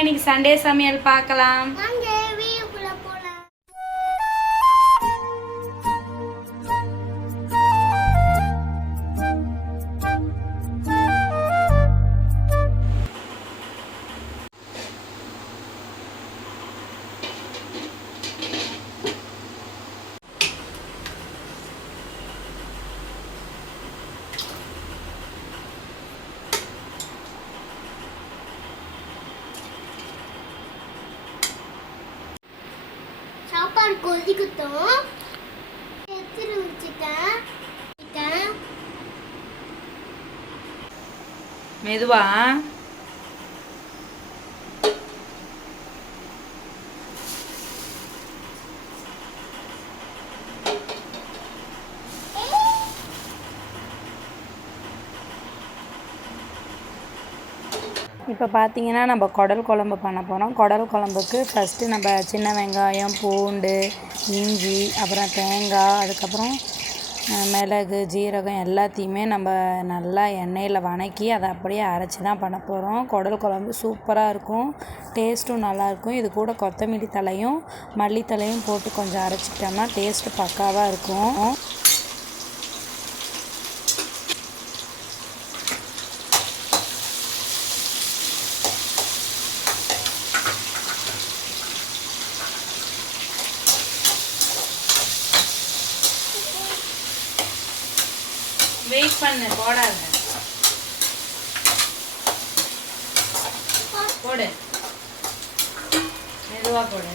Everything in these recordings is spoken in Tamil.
இன்னைக்கு சண்டே சமையல் பார்க்கலாம். சாப்பாடு கொதிக்கட்டும். எடுத்துட்டு வச்சுட்டேன். மெதுவா இப்போ பார்த்தீங்கன்னா நம்ம குடல் குழம்பு பண்ண போகிறோம். குடல் குழம்புக்கு ஃபஸ்ட்டு நம்ம சின்ன வெங்காயம், பூண்டு, இஞ்சி, அப்புறம் தேங்காய், அதுக்கப்புறம் மிளகு, ஜீரகம் எல்லாத்தையுமே நம்ம நல்லா எண்ணெயில் வதக்கி அதை அப்படியே அரைச்சி தான் பண்ண போகிறோம். குடல் குழம்பு சூப்பராக இருக்கும், டேஸ்ட்டும் நல்லாயிருக்கும். இது கூட கொத்தமல்லி தலையும் மல்லித்தலையும் போட்டு கொஞ்சம் அரைச்சிக்கிட்டோம்னா டேஸ்ட்டு பக்காவாக இருக்கும். வெயிட் பண்ணு, போடாத, போடு, மெதுவா போடு.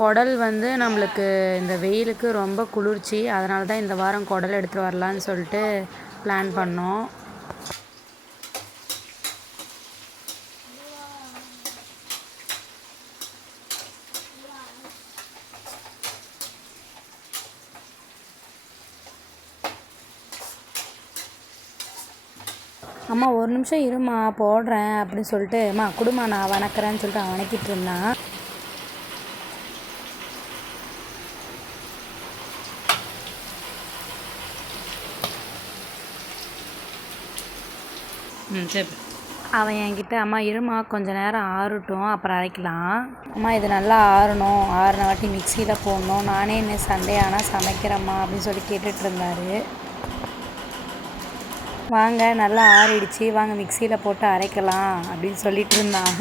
குடல் வந்து நம்மளுக்கு இந்த வெயிலுக்கு ரொம்ப குளிர்ச்சி, அதனால தான் இந்த வாரம் குடல் எடுத்துகிட்டு வரலான்னு சொல்லிட்டு பிளான் பண்ணோம். அம்மா ஒரு நிமிஷம் இருமா போடுறேன் அப்படின்னு சொல்லிட்டு, அம்மா குடுமா நான் வணக்கிறேன்னு சொல்லிட்டு அவன் வணக்கிட்டு இருந்தான். சரி. அவன் என்கிட்ட அம்மா இருமா கொஞ்சம் நேரம் ஆறட்டும் அப்புறம் அரைக்கலாம், அம்மா இது நல்லா ஆறணும், ஆறின வாட்டி மிக்சியில் போடணும், நானே இன்னும் சண்டே ஆனால் சமைக்கிறேம்மா அப்படின்னு சொல்லி கேட்டுட்டு இருந்தார். வாங்க நல்லா ஆறிடுச்சு, வாங்க மிக்சியில் போட்டு அரைக்கலாம் அப்படின்னு சொல்லிட்டு இருந்தான்.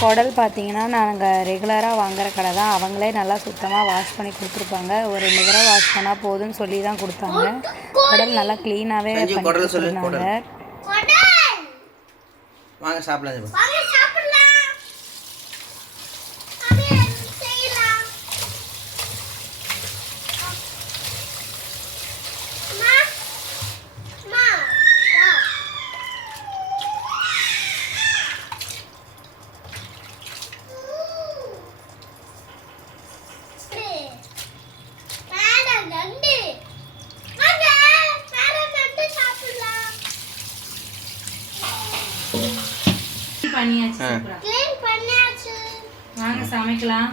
குடல் பார்த்தீங்கன்னா நாங்கள் ரெகுலராக வாங்குகிற கடை தான், அவங்களே நல்லா சுத்தமாக வாஷ் பண்ணி கொடுத்துருப்பாங்க. ஒரு 2 தடவை வாஷ் பண்ணால் போதும்னு சொல்லி தான் கொடுத்தாங்க. குடல் நல்லா க்ளீனாகவே பண்ணி கொடுத்துருந்தாங்க. வாங்க சாப்பிடலாம். வாங்க சமைக்கலாம்.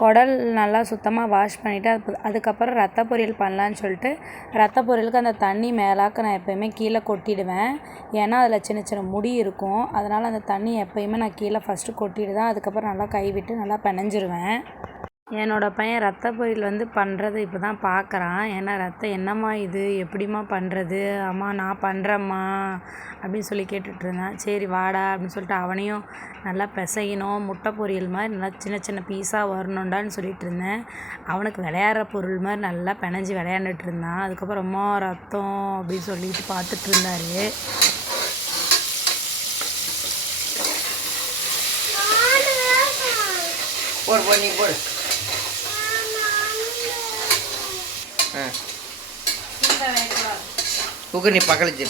குடல் நல்லா சுத்தமாக வாஷ் பண்ணிவிட்டு அதுக்கப்புறம் ரத்த பொரியல் பண்ணலான்னு சொல்லிட்டு, ரத்த பொரியலுக்கு அந்த தண்ணி மேலாக்க நான் எப்போயுமே கீழே கொட்டிடுவேன். ஏன்னா அதில் சின்ன சின்ன முடி இருக்கும், அதனால் அந்த தண்ணி எப்போயுமே நான் கீழே ஃபஸ்ட்டு கொட்டிட்டு தான் அதுக்கப்புறம் நல்லா கைவிட்டு நல்லா பிணைஞ்சிருவேன். என்னோடய பையன் ரத்த பொரியல் வந்து பண்ணுறது இப்போ தான் பார்க்குறான். ஏன்னா ரத்தம் என்னம்மா இது எப்படிம்மா பண்ணுறது, அம்மா நான் பண்ணுறேம்மா அப்படின்னு சொல்லி கேட்டுட்ருந்தேன். சரி வாடா அப்படின்னு சொல்லிட்டு அவனையும் நல்லா பிசையணும், முட்டை பொரியல் மாதிரி நல்லா சின்ன சின்ன பீஸாக வரணுண்டான்னு சொல்லிட்டு இருந்தேன். அவனுக்கு விளையாடுற பொருள் மாதிரி நல்லா பிணைஞ்சி விளையாண்டுட்டு இருந்தான். அதுக்கப்புறமா ரத்தம் அப்படின்னு சொல்லிட்டு பார்த்துட்டு இருந்தார். போடு நீ போடு. குக்கர் நீ பக்கத்துல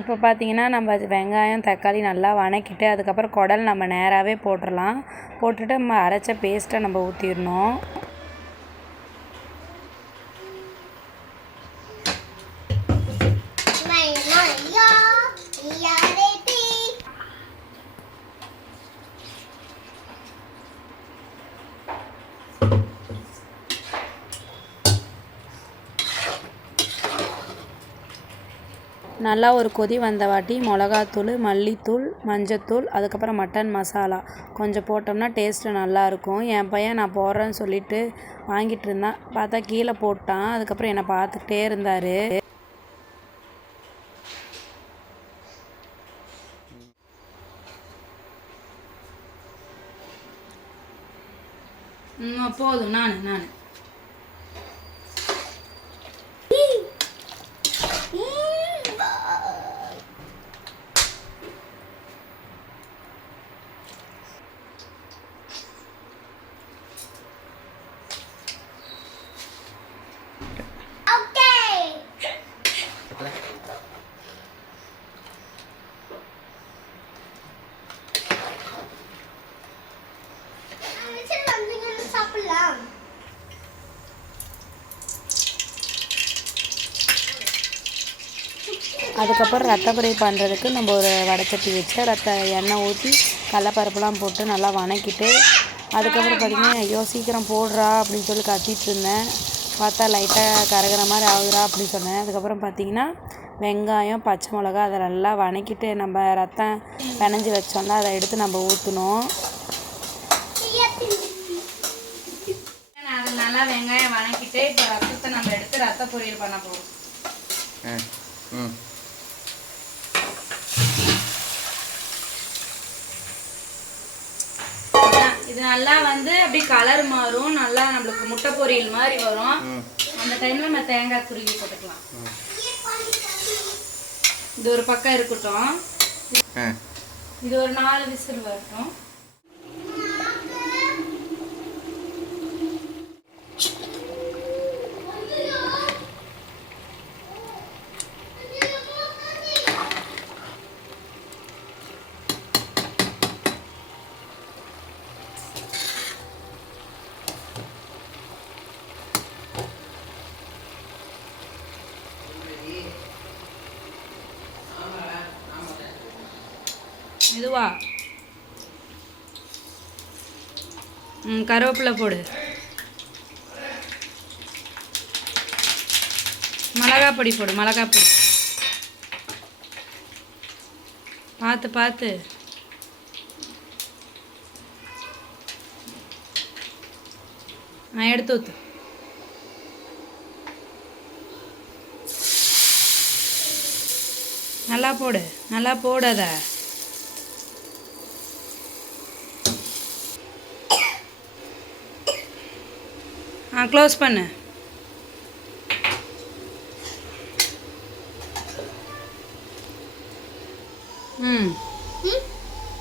இப்போ பார்த்தீங்கன்னா நம்ம வெங்காயம் தக்காளி நல்லா வணக்கிட்டு அதுக்கப்புறம் குடல் நம்ம நேராகவே போட்டுடலாம். போட்டுட்டு நம்ம அரைச்ச பேஸ்ட்டை நம்ம ஊற்றிடணும். நல்லா ஒரு கொதி வந்த வாட்டி மிளகாத்தூள், மல்லித்தூள், மஞ்சத்தூள், அதுக்கப்புறம் மட்டன் மசாலா கொஞ்சம் போட்டோம்னா டேஸ்ட்டு நல்லாயிருக்கும். என் பையன் நான் போடுறேன்னு சொல்லிட்டு வாங்கிட்டு இருந்தான். பார்த்தா கீழே போட்டான். அதுக்கப்புறம் என்னை பார்த்துக்கிட்டே இருந்தார். போதும். நான் சாப்பிடலாம். அதுக்கப்புறம் ரத்த பொரியல் பண்ணுறதுக்கு நம்ம ஒரு வடைச்சட்டி வச்சு எண்ணெய் ஊற்றி கடலப்பருப்புலாம் போட்டு நல்லா வணக்கிட்டு அதுக்கப்புறம் பார்த்திங்கன்னா ஐயோ சீக்கிரம் போடுறா அப்படின்னு சொல்லி கத்திட்டு இருந்தேன். பார்த்தா லைட்டாக கரகிற மாதிரி ஆகுதுரா அப்படின்னு சொன்னேன். அதுக்கப்புறம் பார்த்திங்கன்னா வெங்காயம், பச்சை மிளகா அதை நல்லா வணக்கிட்டு நம்ம ரத்தம் பிணைஞ்சி வச்சோம்னா அதை எடுத்து நம்ம ஊற்றணும். அது நல்லா வெங்காயம் வணக்கிட்டு இப்போ ரத்தத்தை நம்ம எடுத்து ரத்த பொரியல் பண்ண போகிறோம். இது நல்லா வந்து அப்படி கலர் மாறும். நல்லா நம்மளுக்கு முட்டை பொரியல் மாதிரி வரும். அந்த டைம்ல நம்ம தேங்காய் துருவி போட்டுக்கலாம். இது ஒரு பக்கம் இருக்கட்டும். இது ஒரு 4 விசில் வரட்டும். மெதுவா கருவேப்பிலை போடு. மிளகாய் பொடி போடு. மிளகாய் பொடி பார்த்து பார்த்து. நான் எடுத்து ஊற்று. நல்லா போடு. நல்லா போடாத. க்ளோஸ் பண்ணு.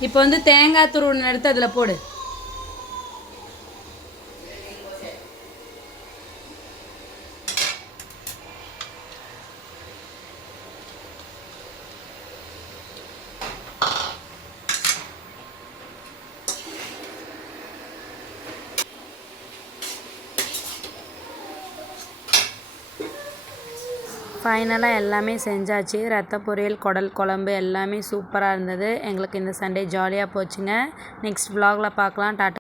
இப்போ வந்து தேங்காய் துருவனை எடுத்து அதில் போடு. ஃபைனலாக எல்லாமே செஞ்சாச்சு. ரத்த பொரியல், குடல் குழம்பு எல்லாமே சூப்பராக இருந்தது. எங்களுக்கு இந்த சண்டே ஜாலியாக போச்சுங்க. நெக்ஸ்ட் vlogல பார்க்கலாம். டாட்டா.